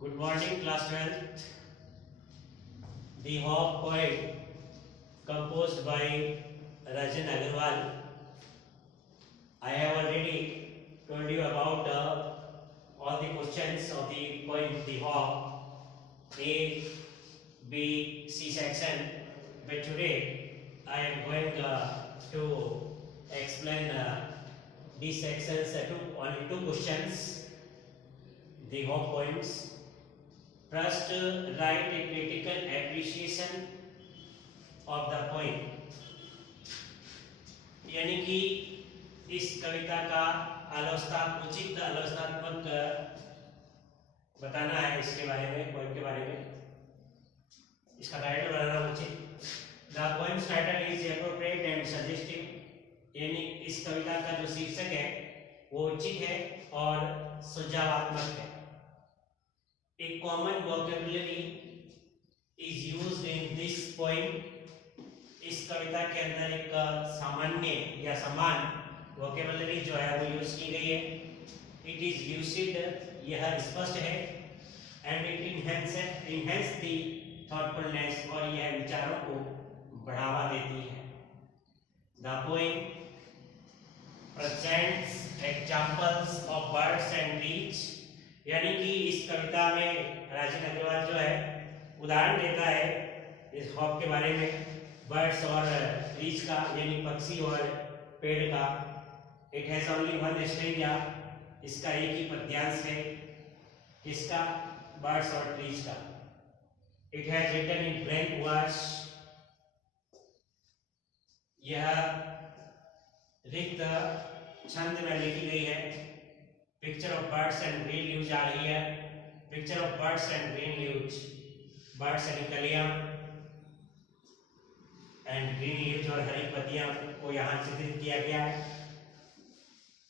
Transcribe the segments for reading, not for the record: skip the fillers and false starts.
Good morning, class 12th. The Hawk poem composed by Rajan Agarwal. I have already told you about all the questions of the poem The Hawk, A, B, C section. But today I am going to explain these sections only two questions. The Hawk poems. First, write a critical appreciation of the poem. यानी कि इस कविता का उचित आलोचनात्मक बताना है, इसके बारे में, पोएम के बारे में, इसका टाइटल बनाना उचित. The poems title is appropriate and suggestive. यानी इस कविता का जो शीर्षक है वो उचित है और सुझावात्मक है. A common vocabulary is used in this poem. इस कविता के अंदर एक सामान्य या समान vocabulary जो है वो यूज की गई है. It is lucid, यह स्पष्ट है, and it enhance the thoughtfulness, और यह विचारों को बढ़ावा देती है. The poem presents examples of birds and trees. यानी कि इस कविता में राजन अग्रवाल जो है उदाहरण देता है इस हॉक के बारे में, बर्ड्स और ट्रीज का, यानी पक्षी और पेड़ का. It has only one stanza, इसका एक ही पद्यांश है. किसका? बर्ड्स और ट्रीज का. It has written in blank verse, यह रिक्त छंद में लिखी गई है. Picture of birds and green leaves आ रही है. Picture of birds and green leaves, birds यानी कलियां एंड ग्रीन लीव्स और हरी पत्तियां को यहाँ चित्रित किया गया है.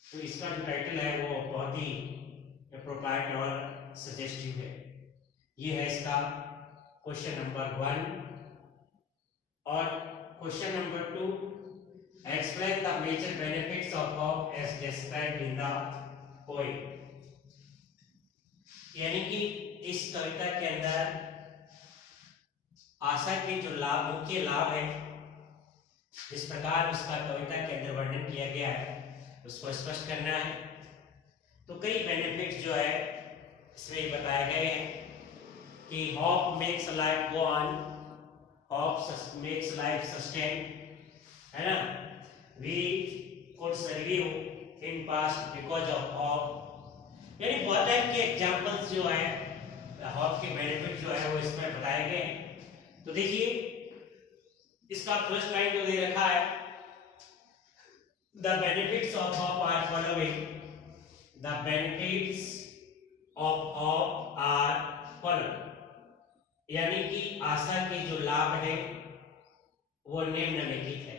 तो इसका जो टाइटल है वो बहुत ही एप्रोप्रिएट और सजेस्टिव है. ये है इसका क्वेश्चन नंबर 1. और question number 2, explain the major benefits of hope as described in the poem. यानी कि इस कविता के अंदर आशा के जो मुख्य लाभ है, इस प्रकार उसका कविता के अंदर वर्णन किया गया है, उसको स्पष्ट करना है. तो कई बेनिफिट्स जो है इसमें बताए गए हैं कि hope makes life go on, hope makes life sustain, है ना. We could survive in past because of hope. यानी बहुत टाइप के एग्जांपल्स जो है हॉप के बेनिफिट जो है वो इसमें बताए गए हैं. तो देखिए इसका फर्स्ट लाइन जो दे रखा है, the benefits of hope are following. The benefits of hope are following, यानी कि आशा के जो लाभ है वो निम्नलिखित है.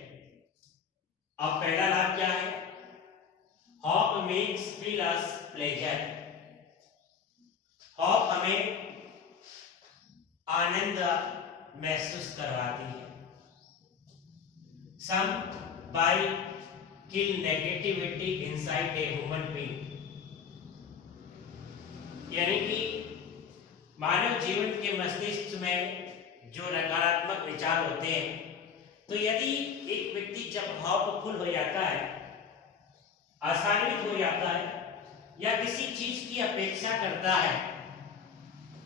अब पहला लाभ क्या है? Hope makes feel us pleasure. Hope हमें आनंद महसूस करवाती है. Some by kill negativity inside a human being. यानी कि मानव जीवन के मस्तिष्क में जो नकारात्मक विचार होते हैं, तो यदि एक व्यक्ति जब हॉपफुल हो जाता है, आसानित हो जाता है, या किसी चीज की अपेक्षा करता है,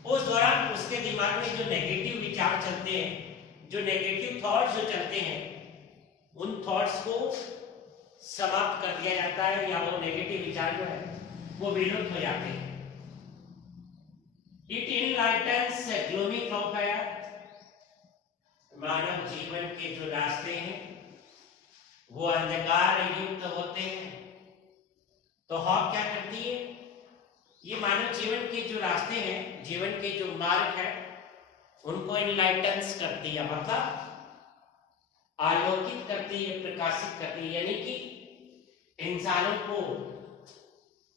उस दौरान उसके दिमाग में जो नेगेटिव विचार चलते हैं, जो नेगेटिव थॉट्स जो चलते हैं, उन थॉट्स को समाप्त कर दिया जाता है, या वो नेगेटिव विचार जो है वो विलुप्त हो जाते हैं. It इनलाइटन्स gloomy थॉटफायर. मानव जीवन के जो रास्ते हैं वो अंधकार युक्त होते हैं. तो हॉप क्या करती है? ये मानव जीवन के जो रास्ते हैं, जीवन के जो मार्ग है, उनको इनलाइटन्स करती है, मतलब आलोकित करती है, प्रकाशित करती है. यानी कि इंसानों को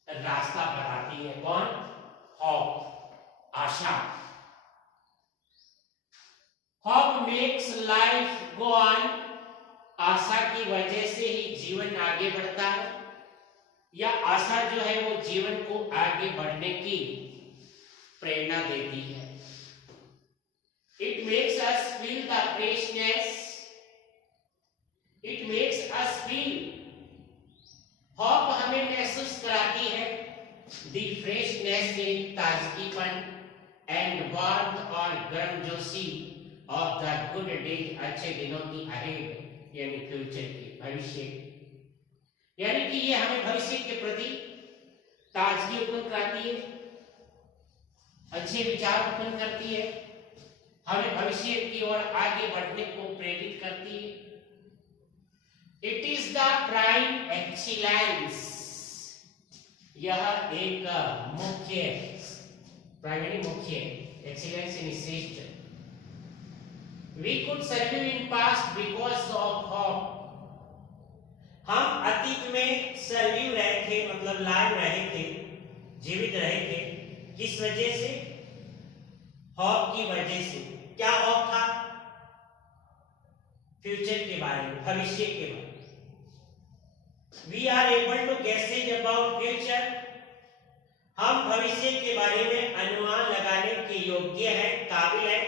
रास्ता बताती है. कौन? हॉप, आशा. Hope makes life go on. आशा की वजह से ही जीवन आगे बढ़ता है, या आशा जो है वो जीवन को आगे बढ़ने की प्रेरणा देती है। It makes us feel the freshness, it makes us feel, hope हमें महसूस कराती है द फ्रेशनेस, ताजगीपन, एंड वार्मथ और गर्मजोशी ऑफ द गुड डेज, अच्छे दिनों की अहेड, यानी फ्यूचर की, भविष्य, यानी कि ये हमें भविष्य के प्रति ताजगी उत्पन्न कराती है, अच्छे विचार उत्पन्न करती है, हमें भविष्य की ओर आगे बढ़ने को प्रेरित करती है। It is the prime excellence, यह एक मुख्य, प्राइमरी मुख्य, एक्सीलेंस यानी श्रेष्ठ। We could serve in past because of hope, हम अतीत में सर्विव रहे थे, मतलब लाइव रहे थे, जीवित रहे थे, किस वजह से? होप की वजह से। क्या होप था? फ्यूचर के बारे में, भविष्य के बारे में। We are able to guesses about future, हम भविष्य के बारे में अनुमान लगाने के योग्य हैं, काबिल हैं,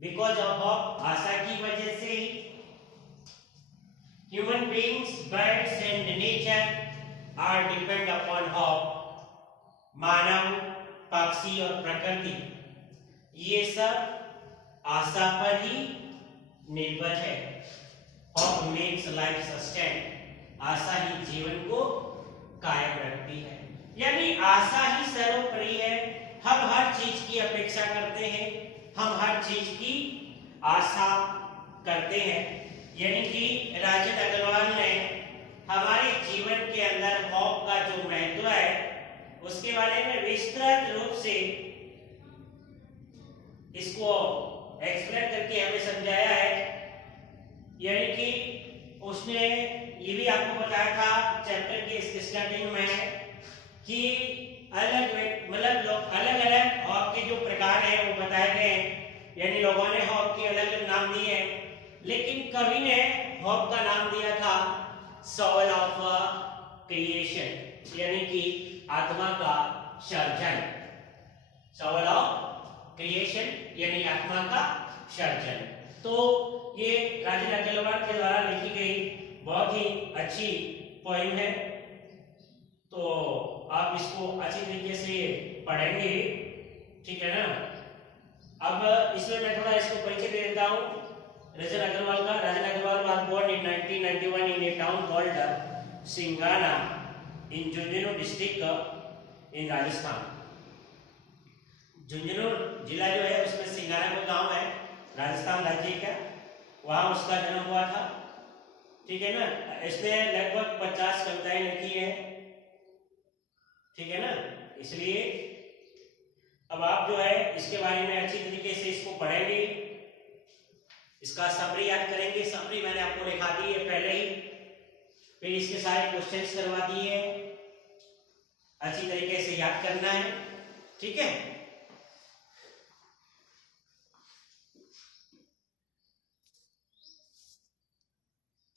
बिकॉज ऑफ होप, आशा की वजह से ही। Human beings, birds and nature are depend upon hope, मानव, पक्षी और प्रकृति ये सब आशा पर ही निर्भर है। होप मेक्स लाइफ सस्टेन, आशा ही जीवन को कायम रखती है, यानी आशा ही सर्वोपरि है। हम हर चीज की अपेक्षा करते हैं, हम हर चीज की आशा करते हैं, यानी कि राजन अग्रवाल ने हमारे जीवन के अंदर होप का जो महत्व है उसके बारे में विस्तृत रूप से इसको एक्सप्लेन करके हमें समझाया है। यानी कि उसने ये भी आपको बताया था चैप्टर के स्टार्टिंग में कि अलग मतलब लोग अलग अलग हॉप के जो प्रकार हैं वो बताए गए हैं, यानी लोगों ने हॉप के अलग अलग नाम दिए हैं, लेकिन कवि ने हॉप का नाम दिया था सोल ऑफ क्रिएशन, यानी कि आत्मा का सर्जन। सोल ऑफ क्रिएशन यानी आत्मा का सर्जन। तो ये राजन अग्रवाल के द्वारा लिखी गई बहुत ही अच्छी पोएम है, तो आप इसको अच्छी तरीके से पढ़ेंगे, ठीक है ना। अब इसमें मैं थोड़ा इसको परिचय दे देता हूँ राजन अग्रवाल का। Rajan Agarwal was born in 1991 in a town called Singhana in Jhunjhunu district in Rajasthan. Jhunjhunu जिला जो है उसमें सिंगाना का गांव है, राजस्थान राज्य का, वहां उसका जन्म हुआ था, ठीक है ना। इसने लगभग 50 कविताएं लिखी है, ठीक है ना। इसलिए अब आप जो है इसके बारे में अच्छी तरीके से इसको पढ़ेंगे, इसका समरी याद करेंगे। समरी मैंने आपको लिखा दी है पहले ही, फिर इसके सारे क्वेश्चंस करवा दिए, अच्छी तरीके से याद करना है, ठीक है।